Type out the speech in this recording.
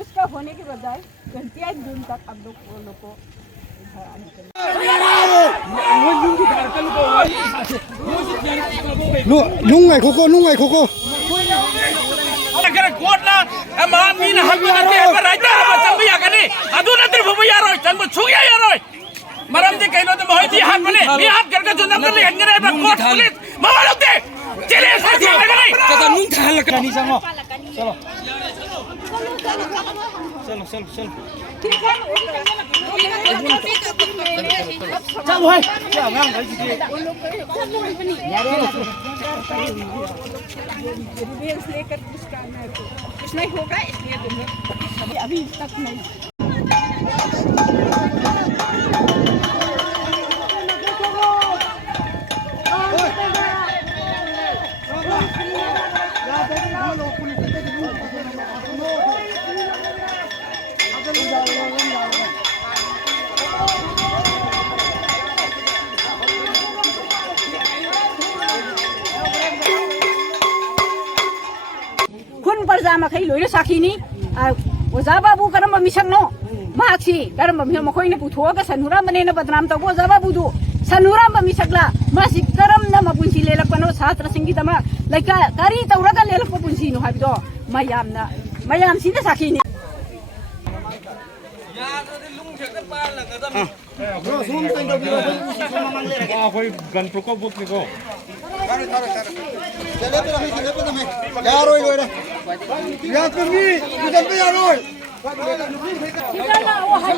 उसका होने के बजाय 28 जून तक अब लोग को nung ngày khoko अगर कोर्ट ना मामी ना हम ना ते पर राइट ना चंबी या कनी अदु ना त्रि भूमि यार होय चंबू छुया यार होय मरम दे कहलो तो मोहिती हाथ बने मी हाथ करके जुनम कर ले हंगरे पर कोर्ट पुलिस मारो दे चले साथी लगे नहीं तो नुंग था लगा नहीं संगो चलो ठीक है चलो भाई क्या मैं भाई जी रिवेंस लेकर कुछ करना है तो कुछ नहीं होगा इसलिए तुम्हें अभी तक नहीं खुन प्रजा मखै लोइनो साखिनी ओजा बाबू करम मिसंनो माखसी करम मखोइने पुथोगा सनुरामने न बदनाम तगो ओजा बाबूदु सनुराम मिसकला मासि करम न मपुंसी लेलकनो छात्र सिंगिदमा लैका कारी तौरगा लेलकपो पुंसीनो हाबिदो मयाम सिने साखिनी कोई गन प्रकोप बुक निको चले पे हमें यार होय लोय या कमी इधर पे यार होय निकलना वो है